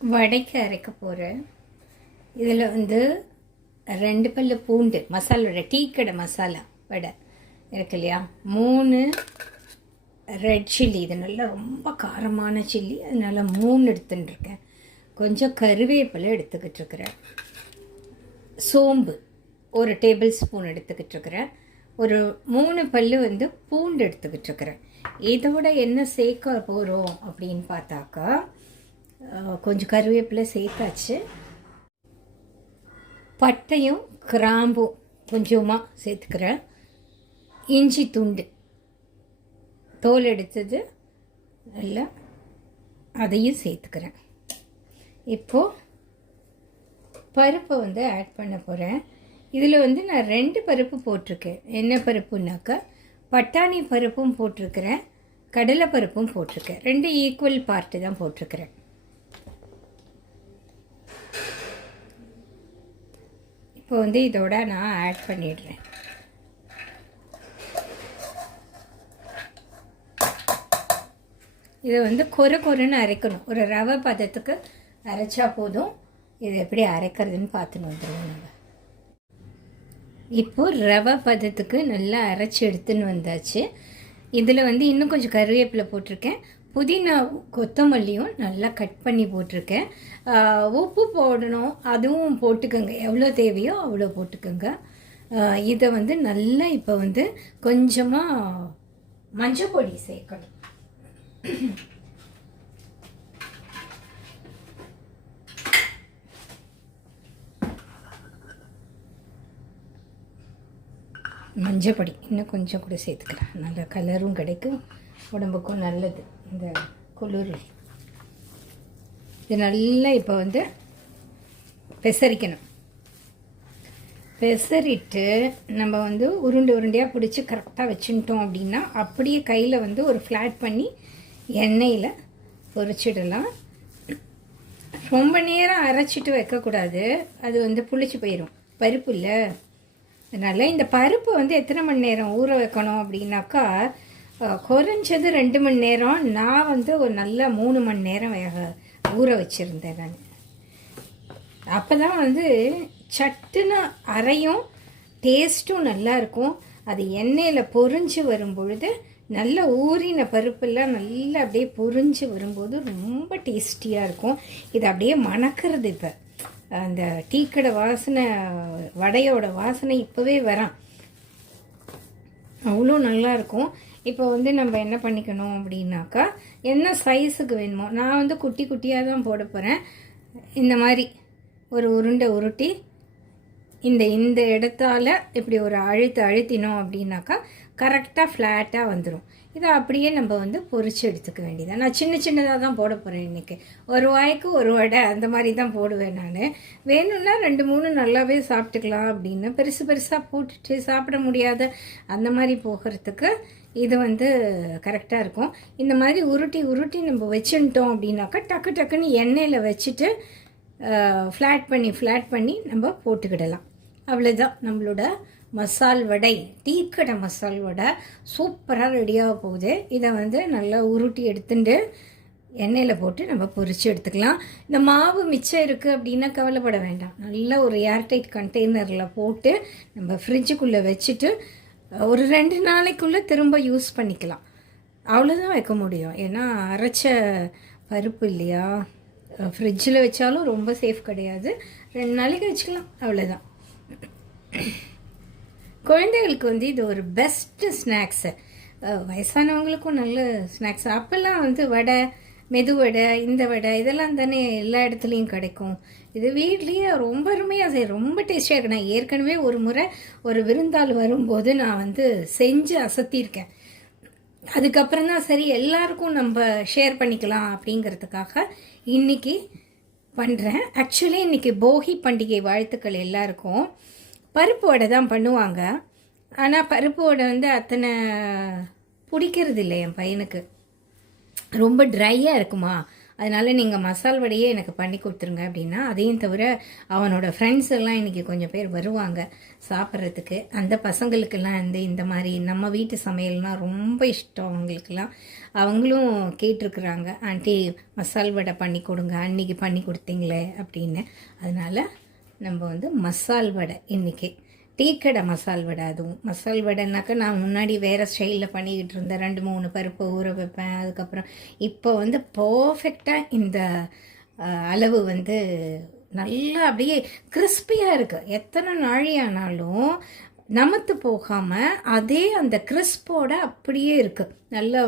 வடைக்கு அரைக்க போகிறேன் இதில் வந்து ரெண்டு பல்லு பூண்டு மசாலோட டீ கடை மசாலா வடை இருக்கு இல்லையா? மூணு ரெட் சில்லி இது நல்லா ரொம்ப காரமான சில்லி அதனால் மூணு எடுத்துட்டுருக்கேன் கொஞ்சம் கருவேப்பிலை எடுத்துக்கிட்டு இருக்கிறேன். சோம்பு ஒரு டேபிள் ஸ்பூன் எடுத்துக்கிட்டு இருக்கிறேன். ஒரு மூணு பல் வந்து பூண்டு எடுத்துக்கிட்டு இருக்கிறேன். இதோட என்ன சேர்க்க போகிறோம் அப்படின்னு பார்த்தாக்கா கொஞ்சம் கருவேப்பிலை சேர்த்தாச்சு. பட்டையும் கிராம்பும் கொஞ்சமாக சேர்த்துக்கிறேன். இஞ்சி துண்டு தோல் எடுத்தது நல்லா அதையும் சேர்த்துக்கிறேன். இப்போது பருப்பை வந்து ஆட் பண்ண போகிறேன் இதில் வந்து நான் ரெண்டு பருப்பு போட்டிருக்கேன். என்ன பருப்புனாக்கா பட்டாணி பருப்பும் போட்டிருக்கிறேன் கடலை பருப்பும் போட்டிருக்கேன். ரெண்டு ஈக்குவல் பார்ட்டு தான் போட்டிருக்கிறேன். இப்போ வந்து இதோட நான் ஆட் பண்ணிடுறேன். இதை வந்து கொர கொறுன்னு அரைக்கணும். ஒரு ரவை பதத்துக்கு அரைச்சா போதும். இது எப்படி அரைக்கிறதுன்னு பார்த்துன்னு வந்துடுவோம் நம்ம. இப்போ ரவை பதத்துக்கு நல்லா அரைச்சி எடுத்துன்னு வந்தாச்சு. இதில் வந்து இன்னும் கொஞ்சம் கருவேப்பிலை போட்டிருக்கேன். புதினா கொத்தமல்லியும் நல்லா கட் பண்ணி போட்டிருக்கேன். உப்பு போடணும். அதுவும் போட்டுக்கோங்க. எவ்வளோ தேவையோ அவ்வளோ போட்டுக்கோங்க. இதை வந்து நல்லா இப்போ வந்து கொஞ்சமாக மஞ்சள் பொடி சேர்க்கணும். மஞ்சப்பொடி இன்னும் கொஞ்சம் கூட சேர்த்துக்கலாம். நல்ல கலரும் கிடைக்கும். உடம்புக்கும் நல்லது. இந்த குளிர். இது நல்லா இப்போ வந்து பெசரிக்கணும். பெசரிட்டு நம்ம வந்து உருண்டை உருண்டையாக பிடிச்சி கரெக்டாக வச்சுட்டோம் அப்படின்னா அப்படியே கையில் வந்து ஒரு ஃப்ளாட் பண்ணி எண்ணெயில் பொரிச்சிடலாம். ரொம்ப நேரம் அரைச்சிட்டு வைக்கக்கூடாது. அது வந்து புளிச்சு போயிடும் பருப்பு இல்லை. அதனால் இந்த பருப்பு வந்து எத்தனை மணி நேரம் ஊற வைக்கணும் அப்படின்னாக்கா குறைஞ்சது ரெண்டு மணி நேரம். நான் வந்து ஒரு நல்ல மூணு மணி நேரம் வேக ஊற வச்சுருந்தேன் நான். அப்போ தான் வந்து சட்டுன்னு அரையும் டேஸ்ட்டும் நல்லா இருக்கும். அது எண்ணெயில் பொரிஞ்சு வரும் பொழுது நல்ல ஊறின பருப்பெல்லாம் நல்லா அப்படியே பொரிஞ்சு வரும்போது ரொம்ப டேஸ்டியாக இருக்கும். இது அப்படியே மணக்கிறது இப்போ. அந்த டீக்கடை வாசனை வடையோட வாசனை இப்போவே வரான். அவ்வளோ நல்லாயிருக்கும் இப்போ வந்து நம்ம என்ன பண்ணிக்கணும் அப்படின்னாக்கா என்ன சைஸுக்கு வேணுமோ நான் வந்து குட்டி குட்டியாக தான் போட போகிறேன் இந்த மாதிரி ஒரு உருண்டை உருட்டி இந்த இந்த இடத்தால இப்படி ஒரு அழுத்து அழுத்தினோம் அப்படின்னாக்கா கரெக்டாக ஃப்ளாட்டாக வந்துடும் இதை அப்படியே நம்ம வந்து பொறிச்சு எடுத்துக்க வேண்டியதான் நான் சின்ன சின்னதாக தான் போட போகிறேன் இன்றைக்கி ஒரு வாய்க்கு ஒரு வடை அந்த மாதிரி தான் போடுவேன் நான். வேணும்னா ரெண்டு மூணு நல்லாவே சாப்பிட்டுக்கலாம் அப்படின்னு பெருசு பெருசாக போட்டுட்டு சாப்பிட முடியாத அந்த மாதிரி போகிறதுக்கு இது வந்து கரெக்டாக இருக்கும். இந்த மாதிரி உருட்டி உருட்டி நம்ம வச்சுட்டோம் அப்படின்னாக்கா டக்கு டக்குன்னு எண்ணெயில் வச்சுட்டு ஃப்ளாட் பண்ணி ஃப்ளாட் பண்ணி நம்ம போட்டுக்கிடலாம். அவ்வளோதான் நம்மளோட மசால் வடை டீக்கடை மசால் வடை சூப்பராக ரெடியாக போகுது. இதை வந்து நல்லா உருட்டி எடுத்துட்டு எண்ணெயில் போட்டு நம்ம பொரித்து எடுத்துக்கலாம். இந்த மாவு மிச்சம் இருக்குது அப்படின்னா கவலைப்பட வேண்டாம். நல்லா ஒரு ஏர்டைட் கண்டெய்னரில் போட்டு நம்ம ஃப்ரிட்ஜுக்குள்ளே வச்சுட்டு ஒரு ரெண்டு நாளைக்குள்ளே திரும்ப யூஸ் பண்ணிக்கலாம். அவ்வளோதான் வைக்க முடியும். ஏன்னா அரைச்ச பருப்பு இல்லையா? ஃப்ரிட்ஜில் வச்சாலும் ரொம்ப சேஃப் கிடையாது. ரெண்டு நாளைக்கு வச்சுக்கலாம். அவ்வளோதான் குழந்தைகளுக்கு வந்து இது ஒரு பெஸ்ட்டு ஸ்நாக்ஸு வயசானவங்களுக்கும் நல்ல ஸ்நாக்ஸ் அப்போல்லாம் வந்து வடை மெது வடை இந்த வடை இதெல்லாம் தானே எல்லா இடத்துலையும் கிடைக்கும். இது வீட்லேயே ரொம்ப அருமையாக செய் ரொம்ப டேஸ்டியாக இருக்கு. நான் ஏற்கனவே ஒரு முறை ஒரு விருந்தாள் வரும்போது நான் வந்து செஞ்சு அசத்தியிருக்கேன். அதுக்கப்புறம் தான் சரி எல்லாருக்கும் நம்ம ஷேர் பண்ணிக்கலாம் அப்படிங்கிறதுக்காக இன்னைக்கு பண்ணுறேன் ஆக்சுவலி இன்றைக்கி போகி பண்டிகை வாழ்த்துக்கள் எல்லாருக்கும். பருப்பு வடை தான் பண்ணுவாங்க. ஆனால் பருப்பு வடை வந்து அத்தனை பிடிக்கிறது இல்லை என் பையனுக்கு. ரொம்ப ட்ரையாக இருக்குமா. அதனால் நீங்கள் மசால் வடையே எனக்கு பண்ணி கொடுத்துருங்க அப்படின்னா அதையும் தவிர அவனோட ஃப்ரெண்ட்ஸ் எல்லாம் இன்றைக்கி கொஞ்சம் பேர் வருவாங்க சாப்பிட்றதுக்கு. அந்த பசங்களுக்கெல்லாம் வந்து இந்த மாதிரி நம்ம வீட்டு சமையல்னால் ரொம்ப இஷ்டம் அவங்களுக்கெல்லாம். அவங்களும் கேட்டிருக்குறாங்க ஆண்டி மசால் வடை பண்ணி கொடுங்க. அன்றைக்கி பண்ணி கொடுத்தீங்களே அப்படின்னு. அதனால் நம்ம வந்து மசால் வடை இன்றைக்கி டீக்கடை மசால் வடை அதுவும். மசால் வடைனாக்கா நான் முன்னாடி வேறு ஸ்டைலில் பண்ணிக்கிட்டு இருந்தேன். ரெண்டு மூணு பருப்பு ஊற வைப்பேன். அதுக்கப்புறம் இப்போ வந்து பர்ஃபெக்டாக இந்த அளவு வந்து நல்லா அப்படியே கிறிஸ்பியாக இருக்குது எத்தனை நாழி ஆனாலும் நமத்து போகாமல் அதே அந்த கிறிஸ்போட அப்படியே இருக்குது நல்லா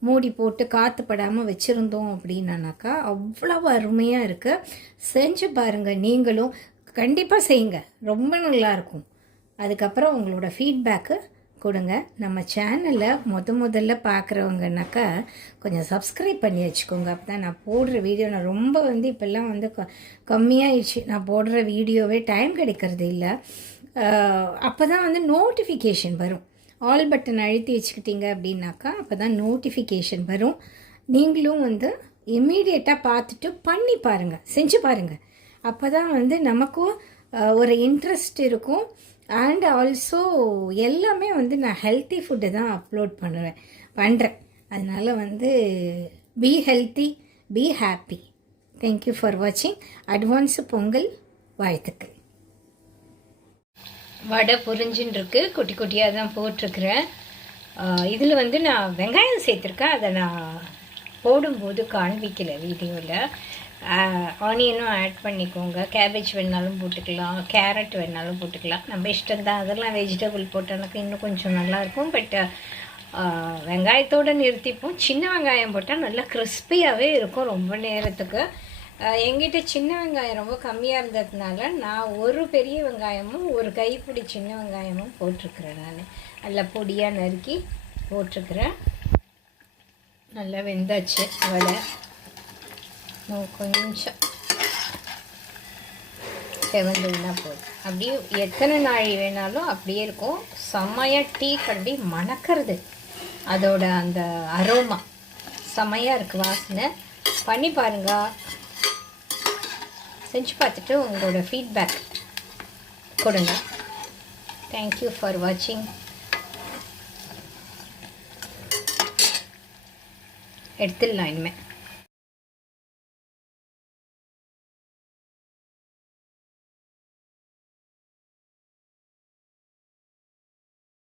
மூடி போட்டு காற்று படாமல் வச்சுருந்தோம் அப்படின்னாக்கா அவ்வளோ அருமையாக இருக்குது செஞ்சு பாருங்கள் நீங்களும் கண்டிப்பாக செய்யுங்க. ரொம்ப நல்லா இருக்கும் அதுக்கப்புறம் உங்களோட ஃபீட்பேக்கு கொடுங்க. நம்ம சேனலை முத முதல்ல பார்க்குறவங்கனாக்கா கொஞ்சம் சப்ஸ்கிரைப் பண்ணி வச்சுக்கோங்க. அப்போ தான் நான் போடுற வீடியோ நான் ரொம்ப வந்து இப்போல்லாம் வந்து க நான் போடுற வீடியோவே டைம் கிடைக்கிறது இல்லை. அப்போ தான் வந்து நோட்டிஃபிகேஷன் வரும். ஆல் பட்டன் அழுத்தி வச்சுக்கிட்டீங்க அப்படின்னாக்கா அப்போ தான் நோட்டிஃபிகேஷன் வரும். நீங்களும் வந்து இம்மீடியட்டாக பார்த்துட்டு பண்ணி பாருங்கள் செஞ்சு பாருங்கள் அப்போ தான் வந்து நமக்கும் ஒரு இன்ட்ரெஸ்ட் இருக்கும். அண்ட் ஆல்சோ எல்லாமே வந்து நான் ஹெல்த்தி ஃபுட்டு தான் அப்லோட் பண்ணுவேன் பண்ணுறேன் அதனால் வந்து be healthy be happy thank you for வாட்சிங் அட்வான்ஸ் பொங்கல் வாழ்த்துக்கள். வடை பொரிஞ்சுன்னு இருக்கு. குட்டி குட்டியாக தான் போட்டிருக்கிறேன். இதில் வந்து நான் வெங்காயம் சேர்த்துருக்கேன். அதை நான் போடும்போது காண்பிக்கலை வீடியோவில் ஆனியனும் ஆட் பண்ணிக்கோங்க. கேபேஜ் வேணாலும் போட்டுக்கலாம். கேரட் வேணாலும் போட்டுக்கலாம். நம்ம இஷ்டம் தான். அதெல்லாம் வெஜிடபிள் போட்டோன்னாக்கா இன்னும் கொஞ்சம் நல்லாயிருக்கும் பட் வெங்காயத்தோடு நிறுத்திப்போம். சின்ன வெங்காயம் போட்டால் நல்லா கிறிஸ்பியாகவே இருக்கும் ரொம்ப நேரத்துக்கு. எங்கிட்ட சின்ன வெங்காயம் ரொம்ப கம்மியாக இருந்ததுனால நான் ஒரு பெரிய வெங்காயமும் ஒரு கைப்பிடி சின்ன வெங்காயமும் போட்டிருக்கிறேன் நான். நல்லா பொடியாக நறுக்கி போட்டிருக்கிறேன். நல்லா வெந்தாச்சு வலை கொஞ்சம் செவந்துன்னா போதும். அப்படியே எத்தனை நாழி வேணாலும் அப்படியே இருக்கும். செம்மையாக டீ கண்டி மணக்கிறது. அதோட அந்த அரோமா. செம்மையாக இருக்குது வாசனை. பண்ணி பாருங்க. செஞ்சு பார்த்துட்டு உங்களோட ஃபீட்பேக் கொடுங்க. தேங்க்யூ ஃபார் வாட்சிங் எடுத்துடலாம் இனிமேல்